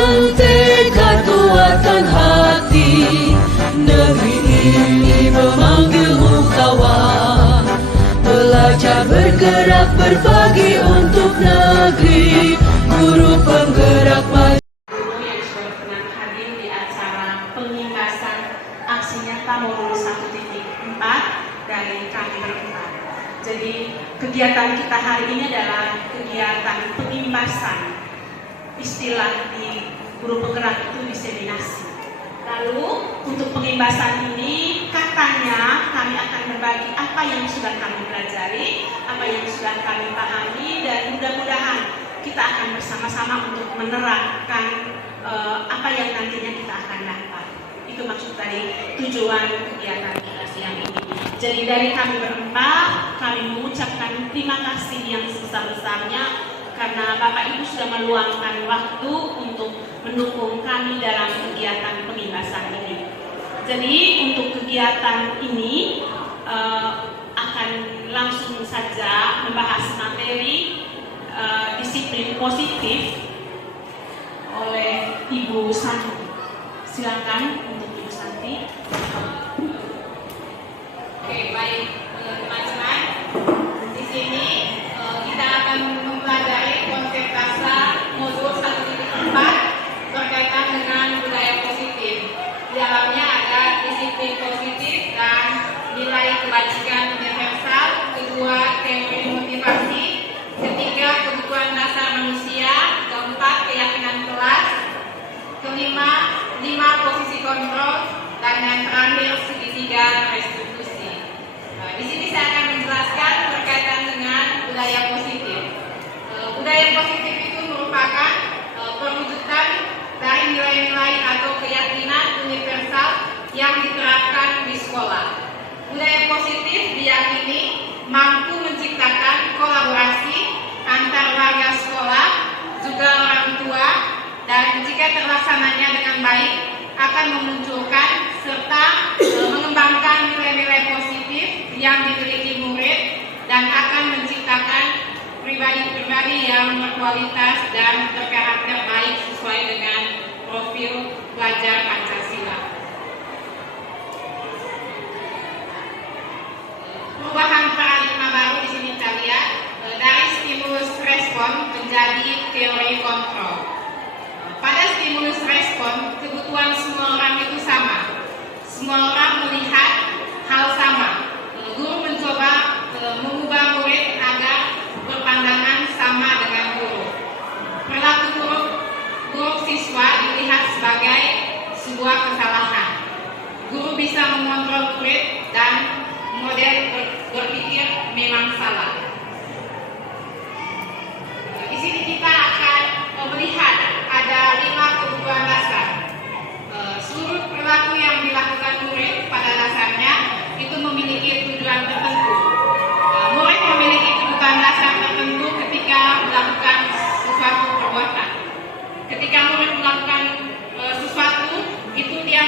dengan tekad kuatkan hati. Negeri ini memanggilmu kawan, belajar bergerak berbagi untuk negeri. Guru penggerak maju yang sudah pernah hadir di acara pengimbasan aksi nyata modul 1.4 dari kami berempat. Jadi kegiatan kita hari ini adalah kegiatan pengimbasan. Istilah di guru penggerak itu diseminasi. Lalu untuk pengimbasan ini katanya kami akan berbagi apa yang sudah kami pelajari, apa yang sudah kami pahami, dan mudah-mudahan kita akan bersama-sama untuk menerapkan apa yang nantinya kita akan dapat. Itu maksud dari tujuan kegiatan kita siang ini. Jadi dari kami berempat, kami mengucapkan terima kasih yang sebesar-besarnya karena Bapak Ibu sudah meluangkan waktu untuk mendukung kami dalam kegiatan pengimbasan ini. Jadi untuk kegiatan ini akan langsung saja membahas materi disiplin positif oleh Ibu Santi. Silakan untuk Ibu Santi. Oke, baik teman-teman. Di sini kita akan mempelajari konsep dasar modul 1.4 berkaitan dengan budaya positif. Di dalamnya ada disiplin positif dan nilai kebajikan universal, kedua teori motivasi, ketiga kebutuhan dasar manusia, keempat keyakinan kelas, kelima 5 posisi kontrol, dan yang terakhir segitiga restitusi. Di sini saya akan menjelaskan berkaitan dengan budaya positif. Budaya positif itu merupakan perwujudan dari nilai-nilai atau keyakinan universal yang diterapkan di sekolah. Budaya positif diyakini mampu menciptakan kolaborasi antar warga sekolah, juga orang tua, dan jika terlaksananya dengan baik akan memunculkan serta mengembangkan nilai-nilai positif yang dimiliki murid dan akan menciptakan pribadi-pribadi yang berkualitas dan berkarakter baik sesuai dengan profil pelajar Pancasila. Perubahan paradigma baru di sini kita lihat dari stimulus respon menjadi teori kontrol. Pada stimulus respon, kebutuhan semua orang itu sama. Semua orang melihat hal sama. Guru mencoba mengubah murid agar berpandangan sama dengan guru. Perilaku buruk siswa dilihat sebagai sebuah kesalahan. Guru bisa mengontrol murid dan model berpikir memang salah. Di sini kita akan melihat ada 5 kebutuhan dasar. Seluruh perilaku yang dilakukan murid pada dasarnya itu memiliki tujuan tertentu. Murid memiliki kebutuhan dasar tertentu ketika melakukan sesuatu perbuatan. Ketika murid melakukan sesuatu, itu dia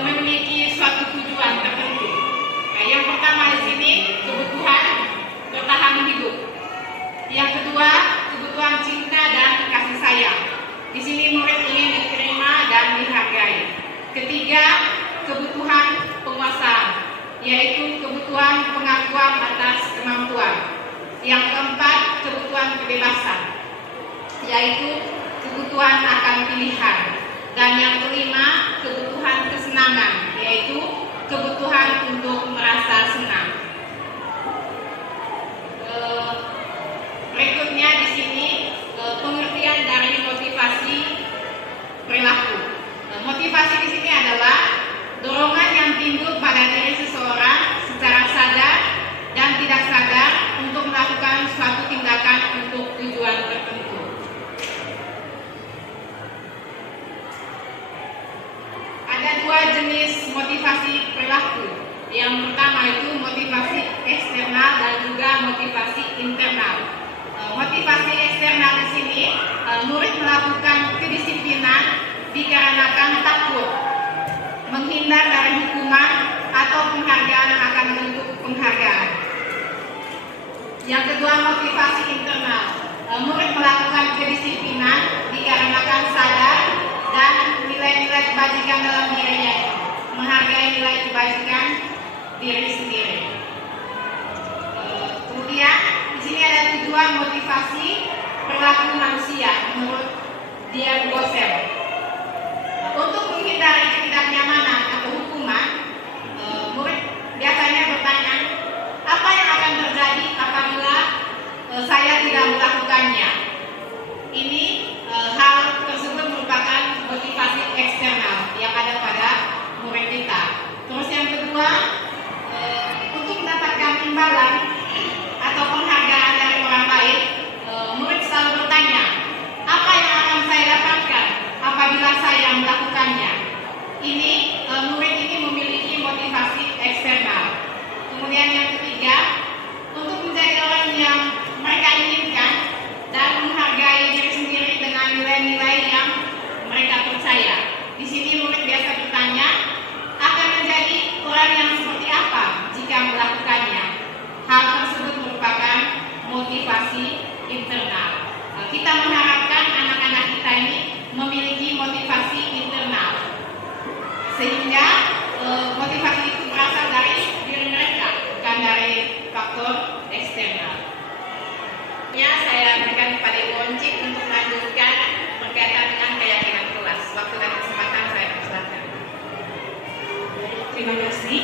memiliki suatu tujuan tertentu. Yang pertama di sini kebutuhan bertahan hidup. Yang kedua kebutuhan cinta dan kasih sayang. Di sini murid ingin diterima dan dihargai. Ketiga kebutuhan penguasaan, yaitu kebutuhan pengakuan atas kemampuan. Yang keempat kebutuhan kebebasan, yaitu kebutuhan akan pilihan. Dan yang kelima kebutuhan kesenangan, yaitu kebutuhan untuk merasa senang. Berikutnya di sini pengertian dari motivasi perilaku. Motivasi di sini adalah dorongan yang timbul pada diri seseorang secara sadar dan tidak sadar untuk melakukan suatu tindakan untuk tujuan tertentu. Ada 2 jenis motivasi perilaku. Yang pertama itu motivasi eksternal dan juga motivasi internal. Motivasi eksternal di sini murid melakukan kedisiplinan dikarenakan takut, menghindar dari hukuman atau penghargaan akan bentuk penghargaan. Yang kedua motivasi internal, murid melakukan kedisiplinan dikarenakan sadar tujuan motivasi perilaku manusia menurut Dian Gosel. Untuk menghindari ketidaknyamanan atau hukuman, murid biasanya bertanya, apa yang akan terjadi apabila saya tidak melakukannya? Ini hal tersebut merupakan motivasi eksternal yang ada pada murid kita. Terus yang kedua, untuk mendapatkan imbalan atau penghargaan dari orang lain, murid selalu bertanya, apa yang akan saya dapatkan apabila saya melakukannya? Ini murid ini memiliki motivasi eksternal. Kemudian yang ketiga, untuk menjadi orang yang mereka inginkan dan menghargai diri sendiri dengan nilai-nilai yang mereka percaya. Di sini murid biasa bertanya, akan menjadi orang yang seperti apa jika melakukannya? Hal tersebut merupakan motivasi internal. Kita mengharapkan anak-anak kita ini memiliki motivasi internal, sehingga motivasi itu berasal dari diri mereka, bukan dari faktor eksternal. Ya, saya berikan kepada Ibu Oncik untuk melanjutkan berkaitan dengan keyakinan kelas. Waktu dan kesempatan saya persilakan. Terima kasih.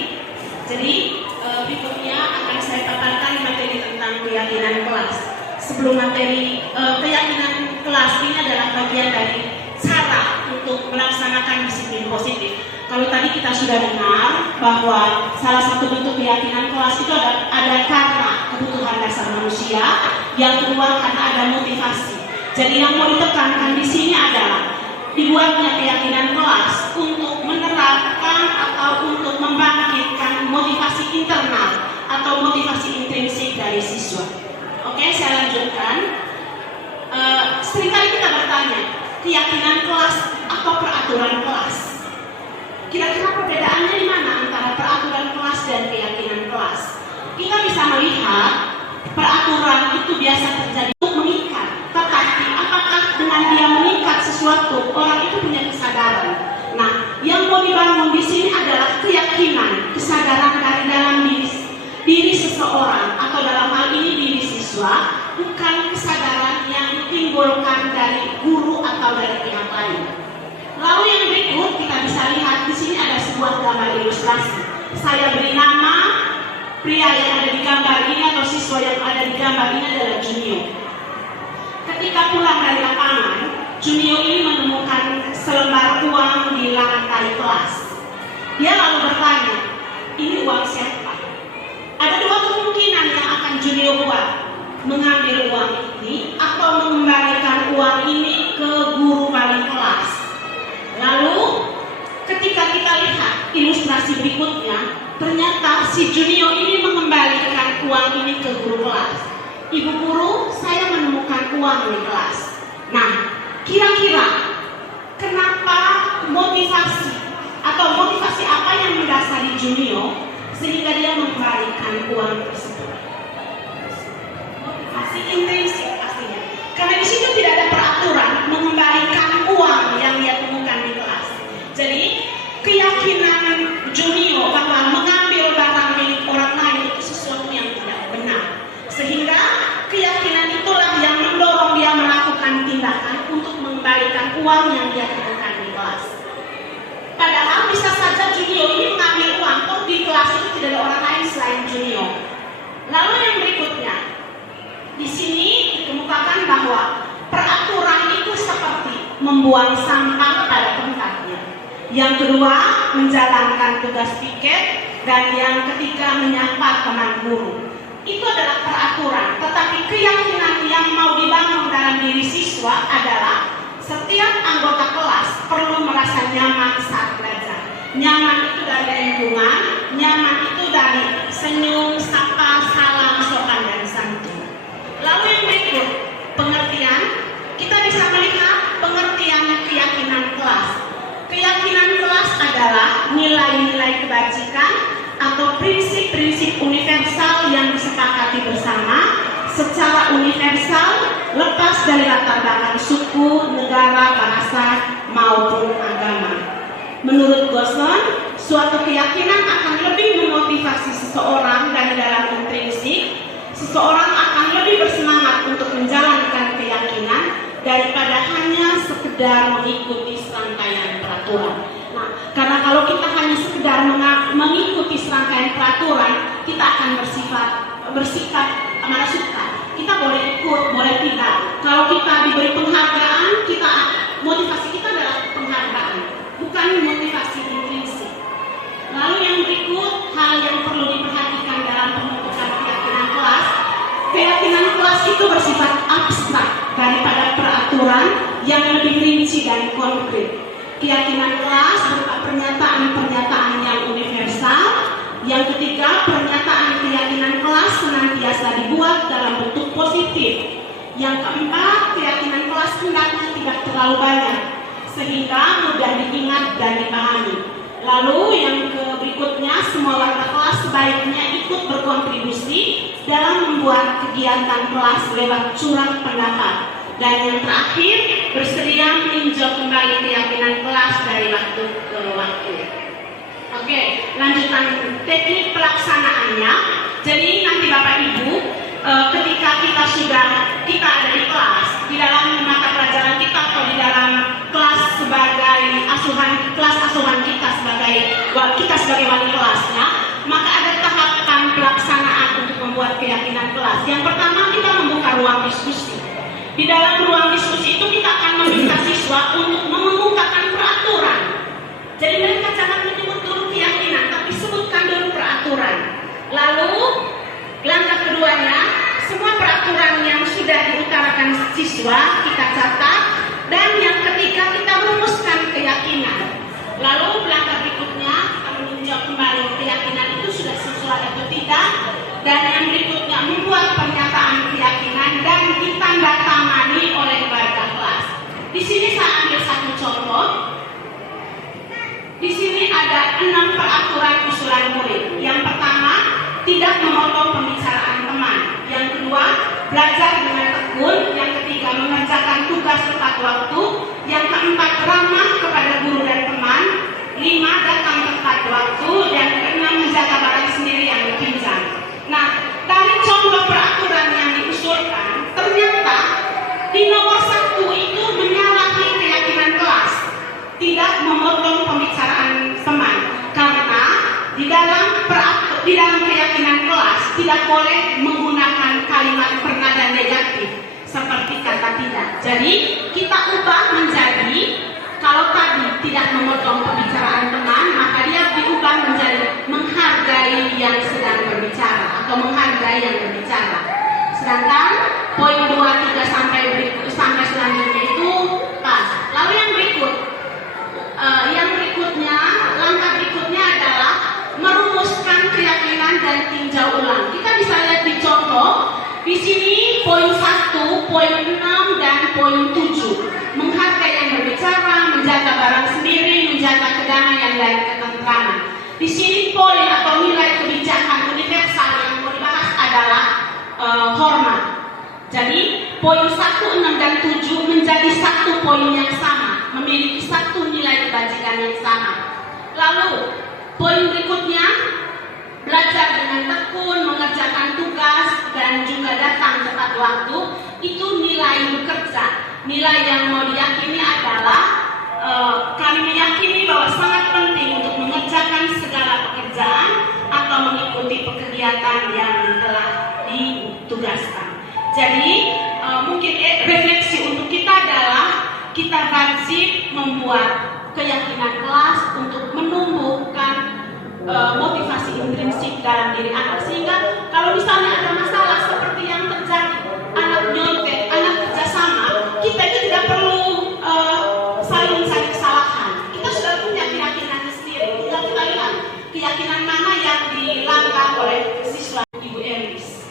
Jadi berikutnya akan saya paparkan materi tentang keyakinan kelas. Sebelum materi keyakinan kelas ini adalah bagian dari cara untuk melaksanakan disiplin positif. Kalau tadi kita sudah dengar bahwa salah satu bentuk keyakinan kelas itu ada karena kebutuhan dasar manusia, yang kedua karena ada motivasi. Jadi yang mau ditekankan di sini adalah dibuatnya keyakinan kelas untuk menerapkan atau untuk membangkitkan motivasi internal atau motivasi intrinsik dari siswa. Oke, saya lanjutkan. Seringkali kita bertanya, keyakinan kelas atau peraturan kelas? Kira-kira perbedaannya di mana antara peraturan kelas dan keyakinan kelas? Kita bisa melihat peraturan itu biasa terjadi untuk mengikat, tetapi apakah dengan dia mengikat sesuatu orang itu punya kesadaran? Nah, yang mau dibangun di sini adalah keyakinan, kesadaran dari dalam diri seseorang atau dalam hal ini diri siswa, bukan kesadaran yang ditimbulkan dari guru atau dari pihak lain. Lalu yang berikut kita bisa lihat di sini ada sebuah gambar ilustrasi. Saya beri nama pria yang ada di gambar ini atau siswa yang ada di gambar ini adalah Junio. Ketika pulang dari lapangan, Junio ini menemukan selembar uang di lantai kelas. Dia lalu bertanya, ini uang siapa? Ada dua kemungkinan yang akan Junio buat, mengambil uang ini atau mengembalikan uang ini ke guru wali kelas. Lalu ketika kita lihat ilustrasi berikutnya, ternyata si Junio ini mengembalikan uang ini ke guru kelas. Ibu guru, saya menemukan uang di kelas. Nah, kira-kira kenapa motivasi atau motivasi apa yang mendasari Junio sehingga dia mengembalikan uang tersebut? Motivasi intrinsik pastinya. Karena di situ tidak ada peraturan mengembalikan uang yang dia temukan di kelas. Jadi keyakinan Junio bahwa mengambil barang milik orang lain itu sesuatu yang tidak benar. Sehingga keyakinan itulah yang mendorong dia melakukan tindakan untuk mengembalikan uang yang dia temukan di kelas. Padahal bisa saja Junio ini mengambil uang, toh di kelas itu tidak ada orang lain selain Junio. Lalu yang berikutnya, di sini dikemukakan bahwa peraturan itu seperti membuang sampah pada tempatnya. Yang kedua, menjalankan tugas piket, dan yang ketiga menyapa teman guru. Itu adalah peraturan, tetapi keyakinan yang mau dibangun dalam diri siswa adalah setiap anggota kelas perlu merasa nyaman saat belajar. Nyaman itu dari lingkungan, nyaman itu dari senyum, sapa, salam, sopan, dan santun. Lalu yang berikut, pengertian. Kita bisa melihat pengertian keyakinan kelas. Keyakinan kelas adalah nilai-nilai kebajikan atau prinsip-prinsip universal yang disepakati bersama secara universal lepas dari latar belakang suku, negara, bahasa, maupun agama. Menurut Gosson, suatu keyakinan akan lebih memotivasi seseorang dari dalam intrinsik. Seseorang akan lebih bersemangat sekedar mengikuti serangkaian peraturan. Nah, karena kalau kita hanya sekedar mengikuti serangkaian peraturan, kita akan bersikap amarah suka. Kita boleh ikut, boleh tidak. Kalau kita diberi penghargaan, motivasi kita adalah penghargaan, bukan motivasi intrinsik. Lalu yang berikut, hal yang perlu diperhatikan dalam pembentukan keyakinan kelas. Keyakinan kelas itu bersifat abstrak daripada peraturan yang lebih rinci dan konkret. Keyakinan kelas berupa pernyataan-pernyataan yang universal. Yang ketiga, pernyataan keyakinan kelas senantiasa dibuat dalam bentuk positif. Yang keempat, keyakinan kelas hendaknya tidak terlalu banyak sehingga mudah diingat dan dipahami. Lalu yang berikutnya, semua warga kelas sebaiknya ikut berkontribusi dalam membuat kegiatan kelas lewat surat pendapat. Dan yang terakhir, bersedia meninjau kembali keyakinan kelas dari waktu ke waktu. Oke, lanjutan teknik pelaksanaannya. Jadi nanti Bapak Ibu, ketika kita ada di kelas, di dalam mata pelajaran kita atau di dalam kelas sebagai kelas asuhan kita sebagai wali kelasnya, maka ada tahapan pelaksanaan untuk membuat keyakinan kelas. Yang pertama, kita membuka ruang diskusi. Di dalam ruang diskusi itu kita akan meminta siswa untuk mengemukakan peraturan. Jadi mereka jangan menyebut dulu keyakinan, tapi sebutkan dulu peraturan. Lalu langkah keduanya, semua peraturan yang sudah diutarakan siswa kita catat, dan yang ketiga kita rumuskan keyakinan. Lalu langkah berikutnya kita meninjau kembali keyakinan itu sudah sesuai atau tidak, dan yang berikutnya membuat pernyataan keyakinan dan ditandatangani oleh warga kelas. Di sini saya ambil satu contoh. Di sini ada 6 peraturan usulan murid. Yang pertama, tidak memotong pembicaraan teman. Yang kedua, belajar dengan tekun. Yang ketiga, mengerjakan tugas tepat waktu. Yang keempat, ramah kepada guru dan teman. 5, datang tepat waktu. Dan keenam, menjaga barang sendiri yang dipinjam. Nah, dari contoh peraturan yang diusulkan, ternyata di nomor 1 itu menyalahi keyakinan kelas. Tidak memotong pembicaraan teman, karena di dalam keyakinan kelas tidak boleh menggunakan kalimat bernada negatif seperti kata tidak. Jadi kita ubah menjadi, kalau tadi tidak memotong pembicaraan teman, maka dia diubah menjadi menghargai yang sedang berbicara atau menghargai yang berbicara. Sedangkan poin 2, 3 sampai selanjutnya itu pas. Lalu yang berikutnya, langkah berikutnya adalah merumuskan keyakinan dan tinjau ulang. Kita bisa lihat di contoh, di sini poin 1, poin 6 dan poin 7. Menghargai yang berbicara, menjaga barang sendiri, menjaga kedamaian dan ketentraman. Di sini poin atau nilai kebijakan universal yang mau dibahas adalah hormat. Jadi poin 1, 6 dan 7 menjadi satu poin yang sama, memiliki satu nilai kebajikan yang sama. Lalu poin berikutnya, belajar dengan tekun, mengerjakan tugas dan juga datang tepat waktu. Itu nilai bekerja. Nilai yang mau diyakini adalah kami meyakini bahwa sangat penting untuk mengerjakan segala pekerjaan atau mengikuti kegiatan yang telah ditugaskan. Jadi mungkin refleksi untuk kita adalah kita wajib membuat keyakinan kelas untuk menumbuhkan motivasi intrinsik dalam diri anak, sehingga kalau misalnya ada masalah seperti yang terjadi, anak nyontek, anak kerjasama, kita itu tidak perlu saling mencari kesalahan. Kita sudah punya keyakinan sendiri. Tinggal kita lihat keyakinan mana yang dilanggar oleh siswa Ibu Elis.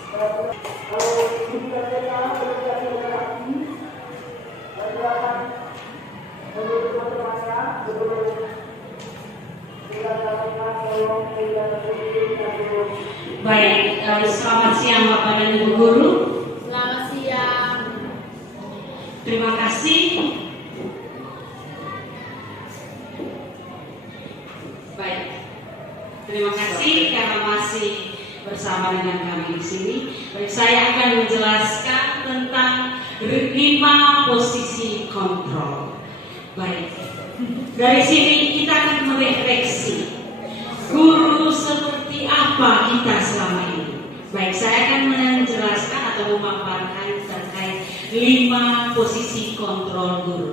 Baik, selamat siang Bapak dan Ibu Guru. Selamat siang. Terima kasih. Baik, terima kasih karena masih bersama dengan kami di sini. Baik, saya akan menjelaskan tentang 5 posisi kontrol. Baik, dari sini kita akan merefleksi guru seperti apa kita selama ini. Baik, saya akan menjelaskan atau memaparkan terkait 5 posisi kontrol guru.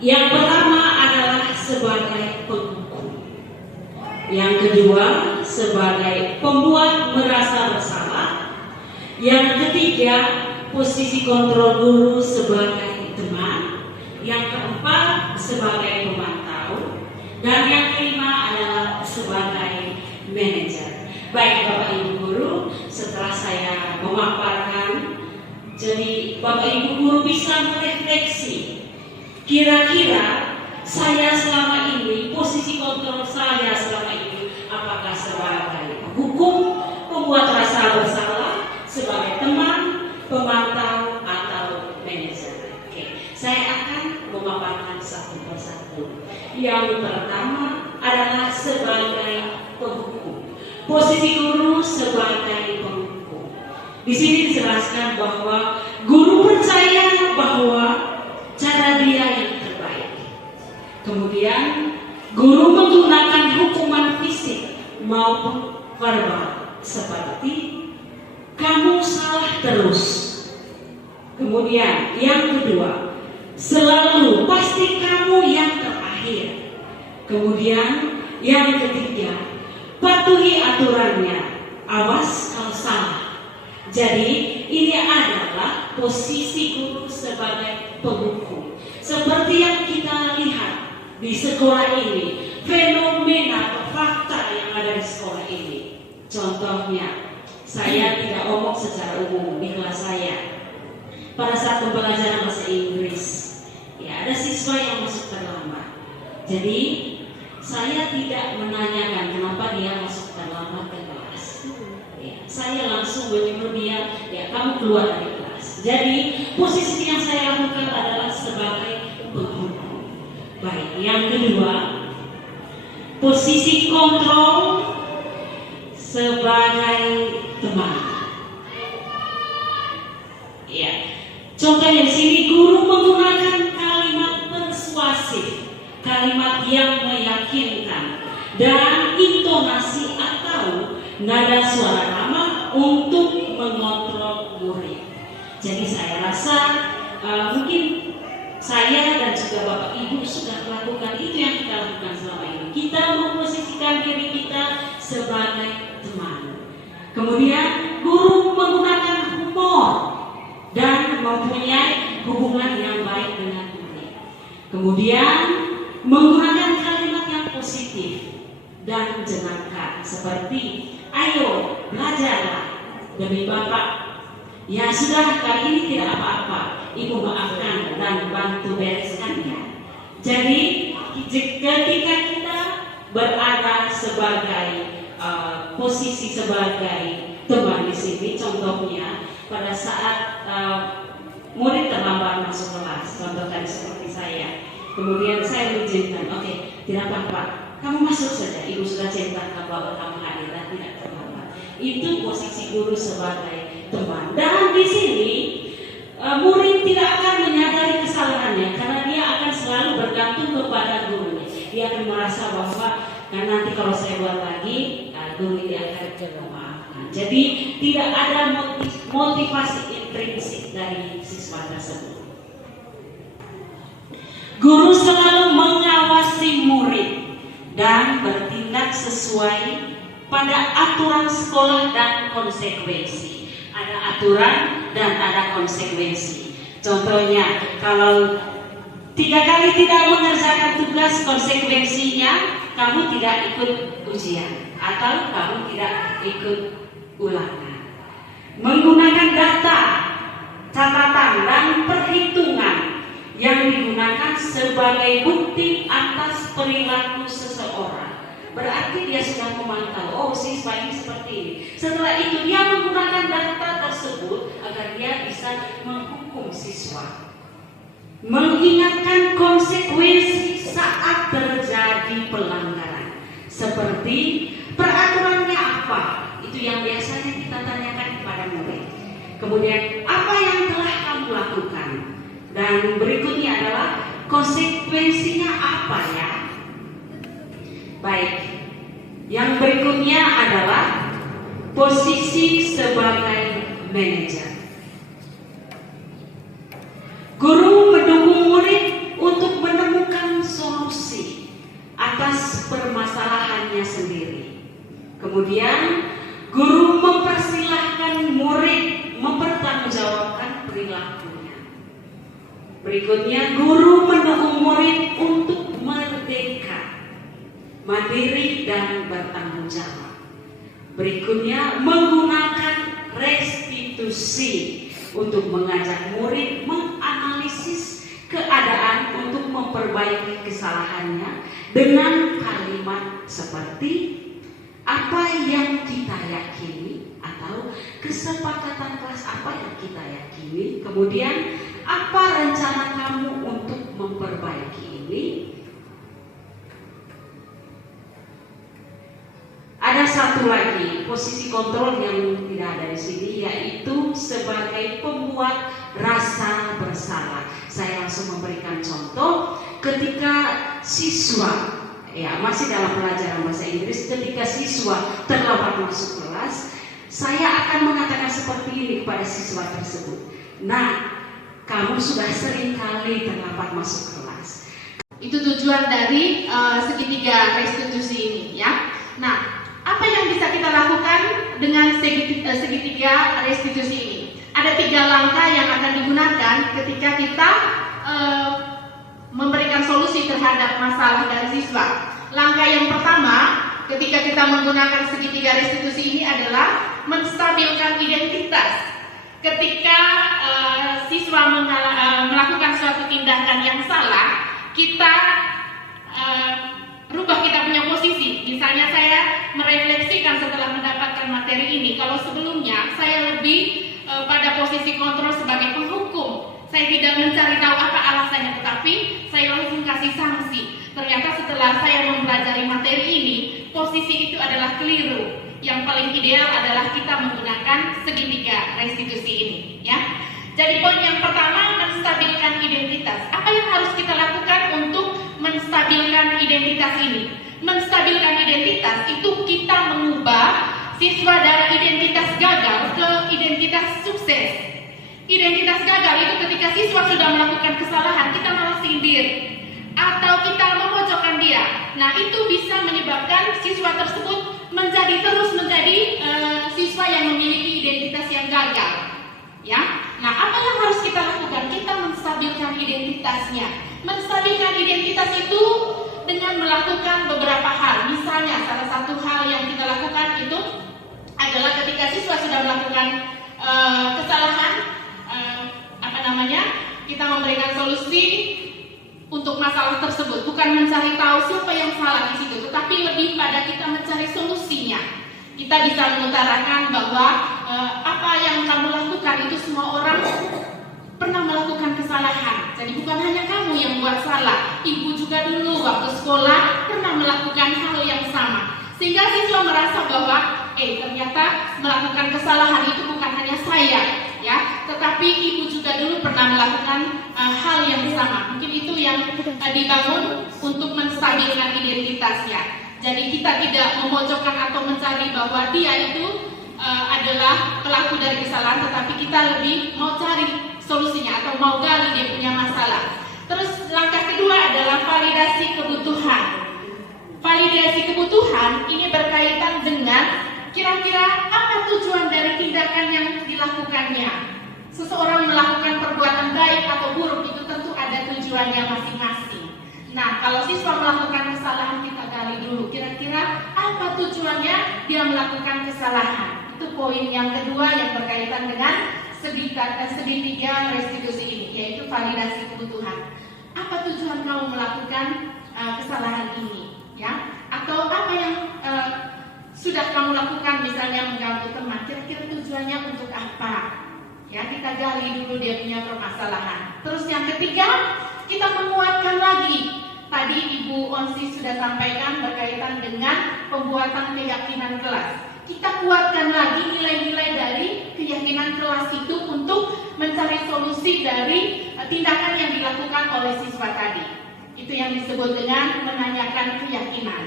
Yang pertama adalah sebagai penghukum. Yang kedua sebagai pembuat merasa bersalah. Yang ketiga posisi kontrol guru sebagai teman. Yang keempat sebagai pemantau. Dan yang kelima adalah sebagai manajer. Baik Bapak Ibu guru, setelah saya memaparkan, jadi Bapak Ibu guru bisa merefleksi. Kira-kira saya selama ini, posisi kontrol saya selama ini, apakah sebagai penghukum, pembuat rasa bersalah, sebagai teman, pemantau, atau manajer? Oke, saya akan memaparkan satu persatu. Yang pertama adalah sebagai penghukum. Posisi guru sebagai penghukum. Di sini dijelaskan bahwa guru percaya bahwa cara dia yang terbaik. Kemudian guru menggunakan hukuman fisik maupun verbal seperti kamu salah terus. Kemudian yang kedua, selalu pasti kamu yang terakhir. Kemudian yang ketiga, patuhi aturannya, awas kalau salah. Jadi ini adalah posisi guru sebagai penghukum. Seperti yang kita lihat di sekolah ini, fenomena atau fakta yang ada di sekolah ini. Contohnya, saya tidak omong secara umum di kelas saya. Pada saat pembelajaran bahasa Inggris, ya ada siswa yang masuk terlambat. Jadi saya tidak menanyakan kenapa dia masuk terlambat ke kelas. Ya, saya langsung menyuruh dia, ya kamu keluar dari kelas. Jadi posisi yang saya lakukan adalah sebagai penghukum. Baik, yang kedua, posisi kontrol sebagai teman. Ya, contohnya di sini guru menggunakan kalimat persuasif, kalimat yang meyakinkan, dan intonasi atau nada suara ramah untuk mengontrol murid. Jadi saya rasa mungkin saya dan juga Bapak Ibu sudah melakukan itu yang kita lakukan selama ini. Kita memposisikan diri kita sebagai teman. Kemudian guru menggunakan humor dan mempunyai hubungan yang baik dengan murid. Kemudian menggunakan kalimat yang positif dan menyenangkan seperti ayo belajarlah demi Bapak. Ya sudah, kali ini tidak apa-apa, Ibu maafkan dan bantu bereskannya. Jadi ketika kita berada sebagai posisi sebagai teman di sini, contohnya pada saat murid terlambat masuk kelas, contoh tadi seperti saya, kemudian saya mengizinkan, oke, tidak apa-apa, kamu masuk saja, Ibu sudah ceritakan bahwa kamu hadir dan tidak terlambat. Itu posisi guru sebagai teman. Dan di sini murid tidak akan menyadari kesalahannya karena dia akan selalu bergantung kepada gurunya. Dia akan merasa bahwa nanti kalau saya buat lagi, guru ini akan memaafkan. Jadi tidak ada motivasi intrinsik dari siswa tersebut. Guru selalu mengawasi murid dan bertindak sesuai pada aturan sekolah dan konsekuensi. Ada aturan dan ada konsekuensi. Contohnya, kalau 3 kali tidak mengerjakan tugas, konsekuensinya kamu tidak ikut ujian atau kamu tidak ikut ulangan. Menggunakan data, catatan dan perhitungan yang digunakan sebagai bukti atas perilaku seseorang. Berarti dia sudah memantau, oh siswa ini seperti ini. Setelah itu dia menggunakan data tersebut agar dia bisa menghukum siswa. Mengingatkan konsekuensi saat terjadi pelanggaran. Seperti peraturannya apa? Itu yang biasanya kita tanyakan kepada murid. Kemudian apa yang telah kamu lakukan? lakukan. Dan berikutnya adalah konsekuensinya apa ya? Baik, yang berikutnya adalah posisi sebagai manajer. Guru mendukung murid untuk menemukan solusi atas permasalahannya sendiri. Kemudian, guru mempersilahkan murid mempertanggungjawabkan perilakunya. Berikutnya, guru mendukung murid untuk merdeka, mandiri dan bertanggung jawab. Berikutnya, menggunakan restitusi untuk mengajak murid menganalisis keadaan untuk memperbaiki kesalahannya dengan kalimat seperti apa yang kita yakini atau kesepakatan kelas apa yang kita yakini, kemudian apa rencana kamu untuk memperbaiki ini. Ada satu lagi posisi kontrol yang tidak ada di sini, yaitu sebagai pembuat rasa bersalah. Saya langsung memberikan contoh ketika siswa, ya masih dalam pelajaran bahasa Inggris, ketika siswa terlambat masuk kelas, saya akan mengatakan seperti ini kepada siswa tersebut. Nah, kamu sudah sering kali terlambat masuk kelas. Itu tujuan dari segitiga restitusi ini, ya. Nah, apa yang bisa kita lakukan dengan segitiga restitusi ini? Ada 3 langkah yang akan digunakan ketika kita memberikan solusi terhadap masalah dari siswa. Langkah yang pertama, ketika kita menggunakan segitiga restitusi ini adalah menstabilkan identitas. Ketika siswa melakukan suatu tindakan yang salah, kita rubah kita punya posisi. Misalnya saya merefleksikan setelah mendapatkan materi ini, kalau sebelumnya saya lebih pada posisi kontrol sebagai penghukum, saya tidak mencari tahu apa alasannya, tetapi saya langsung kasih sanksi. Ternyata setelah saya mempelajari materi ini, posisi itu adalah keliru. Yang paling ideal adalah kita menggunakan segitiga restitusi ini, ya. Jadi poin yang pertama, menstabilkan identitas. Apa yang harus kita lakukan untuk menstabilkan identitas ini? Menstabilkan identitas itu kita mengubah siswa dari identitas gagal ke identitas sukses. Identitas gagal itu ketika siswa sudah melakukan kesalahan, kita malah sindir atau kita memojokkan dia. Nah, itu bisa menyebabkan siswa tersebut terus menjadi siswa yang memiliki identitas yang gagal, ya. Nah, apa yang harus kita lakukan? Kita menstabilkan identitasnya. Menstabilkan identitas itu dengan melakukan beberapa hal. Misalnya, salah satu hal yang kita lakukan itu adalah ketika siswa sudah melakukan kesalahan, kita memberikan solusi untuk masalah tersebut. Bukan mencari tahu siapa yang salah di situ, tetapi lebih pada kita mencari solusinya. Kita bisa mengutarakan bahwa apa yang kamu lakukan itu semua orang pernah melakukan kesalahan. Jadi bukan hanya kamu yang buat salah, ibu juga dulu waktu sekolah pernah melakukan hal yang sama. Sehingga siswa merasa bahwa ternyata melakukan kesalahan itu bukan hanya saya, ya, tetapi ibu juga dulu pernah melakukan hal yang sama. Mungkin itu yang dibangun untuk menstabilkan identitasnya. Jadi kita tidak memojokkan atau mencari bahwa dia itu adalah pelaku dari kesalahan, tetapi kita lebih mau cari solusinya atau mau gali dia punya masalah. Terus langkah kedua adalah validasi kebutuhan. Validasi kebutuhan ini berkaitan dengan kira-kira apa tujuan dari tindakan yang dilakukannya. Seseorang melakukan perbuatan baik atau buruk itu tentu ada tujuannya masing-masing. Nah, kalau siswa melakukan kesalahan, kita gali dulu kira-kira apa tujuannya dia melakukan kesalahan. Itu poin yang kedua yang berkaitan dengan segitiga restitusi ini, yaitu validasi kebutuhan. Apa tujuan kamu melakukan kesalahan ini, ya? Atau apa yang sudah kamu lakukan, misalnya mengganggu teman, kira-kira tujuannya untuk apa? Ya, kita gali dulu dia punya permasalahan. Terus yang ketiga, kita menguatkan lagi. Tadi Ibu Onsi sudah sampaikan berkaitan dengan pembuatan keyakinan kelas. Kita kuatkan lagi nilai-nilai dari keyakinan kelas itu untuk mencari solusi dari tindakan yang dilakukan oleh siswa tadi. Itu yang disebut dengan menanyakan keyakinan.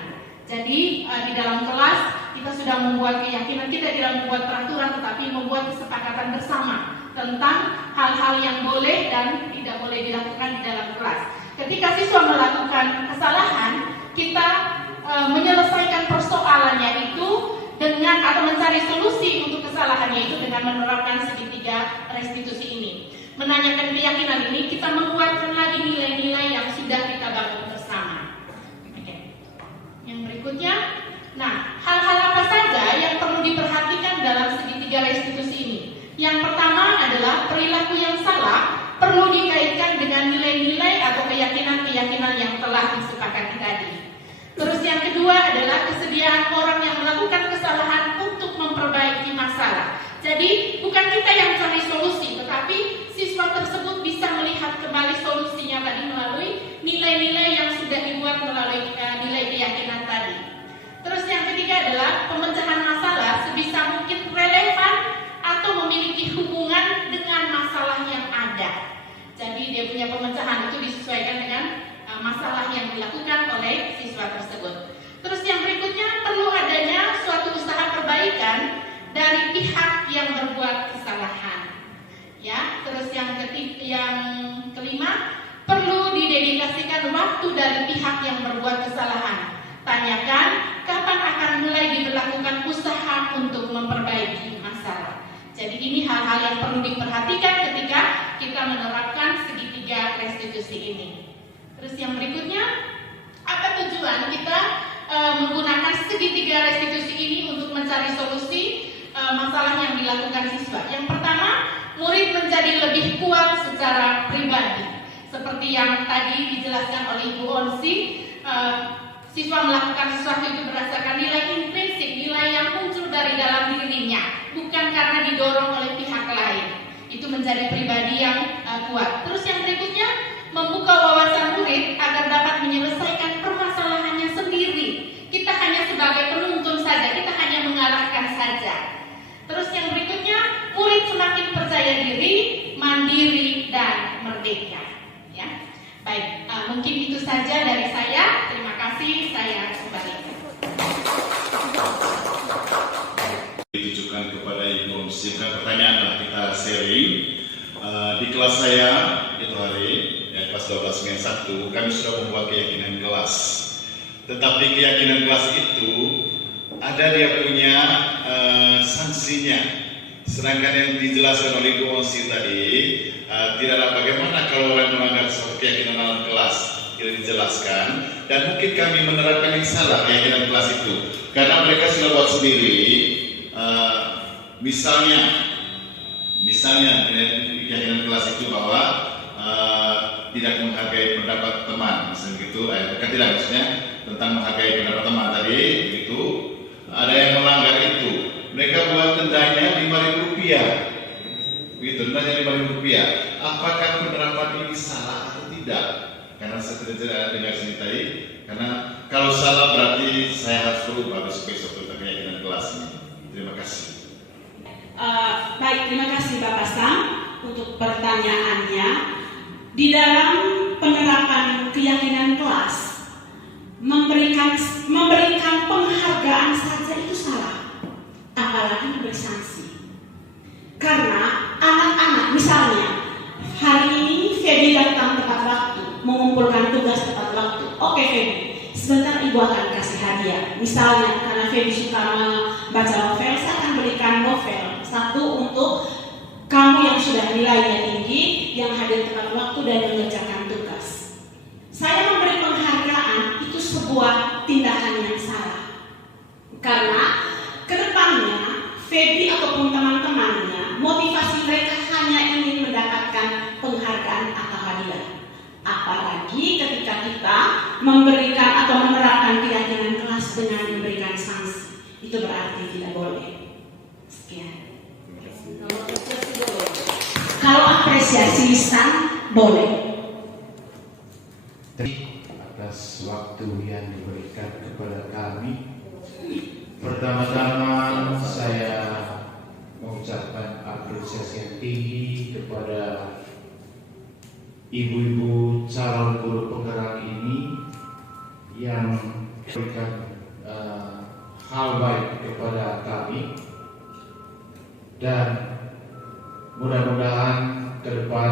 Jadi di dalam kelas kita sudah membuat keyakinan, kita tidak membuat peraturan tetapi membuat kesepakatan bersama tentang hal-hal yang boleh dan tidak boleh dilakukan di dalam kelas. Ketika siswa melakukan kesalahan, kita menyelesaikan persoalannya itu dengan atau mencari solusi untuk kesalahannya itu dengan menerapkan segitiga restitusi ini. Menanyakan keyakinan ini kita menguatkan lagi nilai-nilai yang sudah kita bangun bersama. Oke. Yang berikutnya, nah, hal-hal apa saja yang perlu diperhatikan dalam segitiga restitusi ini? Yang pertama adalah perilaku yang salah perlu dikaitkan dengan nilai-nilai atau keyakinan-keyakinan yang telah disepakati tadi. Terus yang kedua adalah kesediaan orang yang melakukan kesalahan untuk memperbaiki masalah. Jadi bukan kita yang cari solusi, tetapi siswa tersebut bisa melihat kembali solusinya tadi melalui nilai-nilai yang sudah dibuat melalui nilai keyakinan tadi. Terus yang ketiga adalah pemecahan masalah sebisa mungkin relevan atau memiliki hubungan dengan masalah yang ada. Jadi dia punya pemecahan itu disesuaikan dengan masalah yang dilakukan oleh siswa tersebut. Terus yang berikutnya perlu adanya suatu usaha perbaikan dari pihak yang berbuat kesalahan. Ya, terus yang kelima perlu didedikasikan waktu dari pihak yang berbuat kesalahan. Tanyakan kapan akan mulai diberlakukan usaha untuk memperbaiki masalah. Jadi ini hal-hal yang perlu diperhatikan ketika kita menerapkan segitiga restitusi ini. Terus yang berikutnya, apa tujuan kita menggunakan segitiga restitusi ini untuk mencari solusi masalah yang dilakukan siswa? Yang pertama, murid menjadi lebih kuat secara pribadi. Seperti yang tadi dijelaskan oleh Ibu Onsi, siswa melakukan sesuatu itu berdasarkan nilai intrinsik, nilai yang muncul dari dalam dirinya, bukan karena didorong oleh pihak lain. Itu menjadi pribadi yang kuat. Terus yang berikutnya, membuka wawasan murid agar dapat menyelesaikan permasalahannya sendiri. Kita hanya sebagai penuntun saja, kita hanya mengarahkan saja. Terus yang berikutnya, murid semakin percaya diri, mandiri, dan merdeka. Ya, baik. Mungkin itu saja dari saya. Terima kasih. Saya kembali. Ditujukan kepada Ibu Sehingga pertanyaan kita sharing. Di kelas saya itu hari kelas 12/1 kami sudah membuat keyakinan kelas. Tetapi keyakinan kelas itu ada dia punya sanksinya. Sedangkan yang dijelaskan oleh Ibu Onsi tadi tidaklah bagaimana kalau orang melanggar suatu keyakinan dalam kelas, tidak dijelaskan. Dan mungkin kami menerapkan yang salah keyakinan kelas itu karena mereka sudah buat sendiri. Misalnya keyakinan kelas itu bahwa tidak menghargai pendapat teman, misalnya gitu. Bukan tidak, maksudnya tentang menghargai pendapat teman tadi itu. Ada yang melanggar itu, mereka buat dendanya Rp5.000, begitu, dendanya Rp5.000. Apakah penerapan ini salah atau tidak? Karena saya tidak dengar sini tadi. Karena kalau salah berarti saya harus berubah besok tentang keyakinan kelas ini. Terima kasih. Baik, terima kasih Bapak Sam untuk pertanyaannya. Di dalam penerapan keyakinan kelas, memberikan penghargaan saja itu salah, apalagi memberi sanksi. Karena anak-anak, misalnya hari ini Feby datang tepat waktu, mengumpulkan tugas tepat waktu. Oke Feby, sebentar ibu akan kasih hadiah. Misalnya karena Feby suka membaca novel, saya akan berikan novel satu untuk kamu yang sudah nilainya tinggi, yang hadir tepat waktu dan mengerjakan tugas. Saya memberi penghargaan itu sebuah tindakan yang salah. Karena kedepannya Feby ataupun teman-temannya, motivasi mereka hanya ingin mendapatkan penghargaan atau hadiah. Apalagi ketika kita memberikan atau menerapkan keyakinan kelas dengan memberikan sanksi, itu berarti tidak boleh. Sekian. Kalau apresiasi lisan boleh. Atas waktu yang diberikan kepada kami, pertama-tama saya mengucapkan apresiasi yang tinggi kepada ibu-ibu calon guru penggerak ini yang memberikan hal baik kepada kami, dan mudah-mudahan ke depan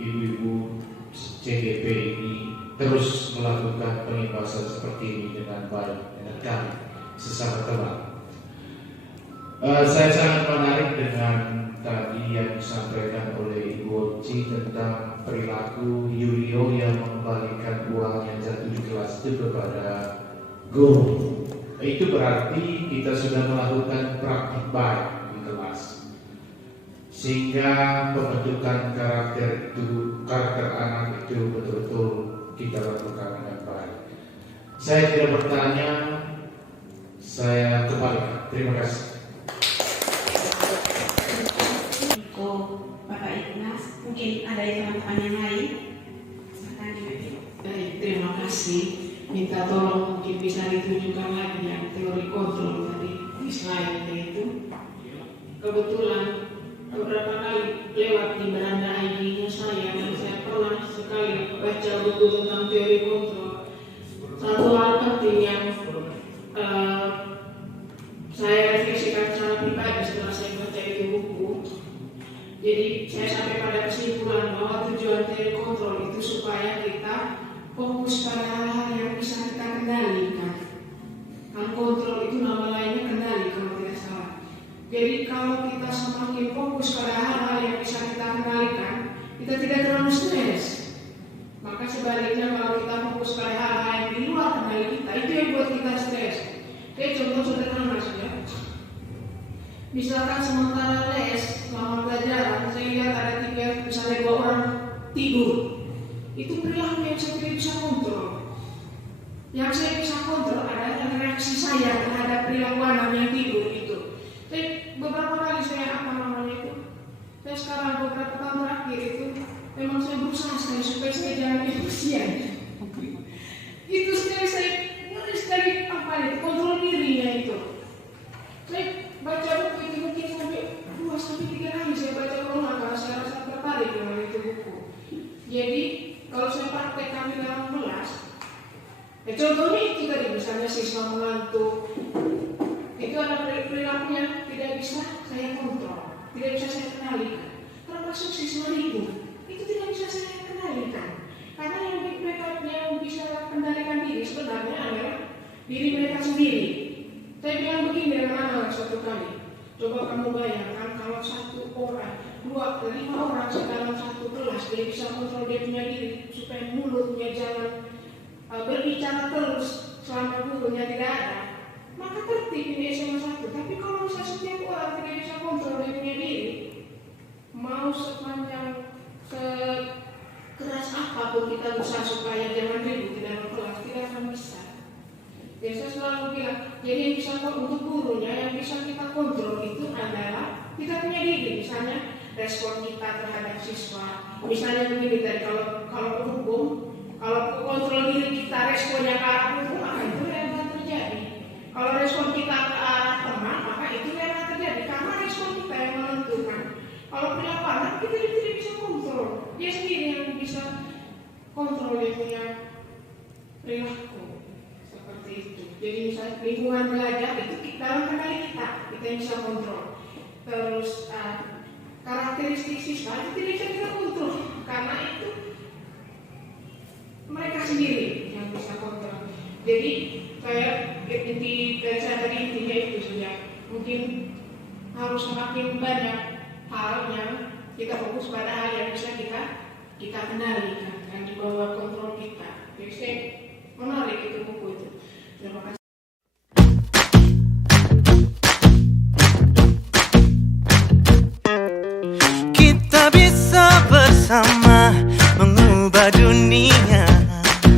ibu-ibu CGP ini terus melakukan pengibasan seperti ini dengan baik dengan kami sesama teman. Saya sangat menarik dengan tadi yang disampaikan oleh Ibu Oci tentang perilaku Yulio yang mengembalikan uang yang jatuh di kelas itu kepada guru. Itu berarti kita sudah melakukan praktik baik di kelas, sehingga pembentukan karakter anak itu betul-betul kita lakukan dengan baik. Saya tidak bertanya, saya kembali. Terima kasih. Bapak Ignas, mungkin ada teman-teman yang lain. Silakan Ibu. Baik, terima kasih. Minta tolong mungkin bisa ditunjukkan lagi yang teori kontrol tadi di slide-nya itu. Kebetulan beberapa kali lewat di beranda ID-nya saya, dan saya pernah sekali baca buku tentang teori kontrol. Satu hal penting yang saya refleksikan secara pribadi setelah saya baca itu buku. Jadi saya sampai pada kesimpulan bahwa tujuan teori kontrol itu supaya kita fokus pada hal-hal yang bisa kita kendalikan. Kan kontrol itu nama lainnya kendali kalau tidak salah. Jadi kalau kita semakin fokus pada hal-hal yang bisa kita kendalikan, kita tidak terlalu stres. Maka sebaliknya kalau kita fokus pada hal-hal yang di luar kendali kita, itu yang buat kita stres. Oke, contoh sederhana saja. Misalkan sementara les, selama pelajaran, saya lihat ada misalnya 2 orang tidur. Itu perilaku yang saya tidak bisa kontrol. Yang saya bisa kontrol adalah reaksi saya terhadap perilaku anak yang tidur itu. Tapi beberapa kali saya saya sekarang beberapa tahun terakhir itu memang saya berusaha sekali supaya saya jangan emosian. Itu sekali saya sekali kontrol dirinya itu. Saya baca buku itu mungkin sampai 2-3 kali saya baca ulang karena saya rasa tertarik dengan itu buku. Jadi kalau saya praktekkan di dalam kelas, contohnya itu tadi misalnya siswa mengantuk, itu ada perilaku yang tidak bisa saya kontrol, tidak bisa saya kendalikan. Termasuk siswa ribut, itu tidak bisa saya kendalikan. Karena yang bisa kendalikan diri sebenarnya adalah diri mereka sendiri. Saya bilang begini dengan anak suatu kali, coba kamu bayangkan kalau 1 orang, 2, 5 orang dalam satu kelas, dia bisa kontrol dia punya diri supaya mulutnya jangan berbicara terus selama gurunya tidak ada, maka tertib di SMA 1. Tapi kalau misalnya setiap orang tidak bisa kontrol dia punya diri, mau sepanjang keras apapun kita berusaha supaya jangan ribut di dalam kelas, tidak akan bisa. Biasa selalu bilang, jadi yang bisa untuk gurunya yang bisa kita kontrol itu adalah kita punya diri, misalnya respon kita terhadap siswa. Misalnya begini tadi, kalau hukum, kalau kontrol diri kita responnya ke arah hukum, maka itu yang akan terjadi. Kalau respon kita ke arah teman, maka itu yang akan terjadi karena respon kita yang menentukan. Kalau perilaku anak kita tidak bisa kontrol, dia sendiri yang bisa kontrol dia punya perilaku. Itu. Jadi misalnya lingkungan belajar itu dalam kendali kita yang bisa kontrol. Terus karakteristik siswa itu tidak bisa kita kontrol karena itu mereka sendiri yang bisa kontrol. Jadi tadi intinya itu saja. Mungkin harus semakin banyak hal yang kita fokus pada hal yang bisa kita kendalikan dan di bawah kontrol kita. Jadi saya menarik itu buku itu.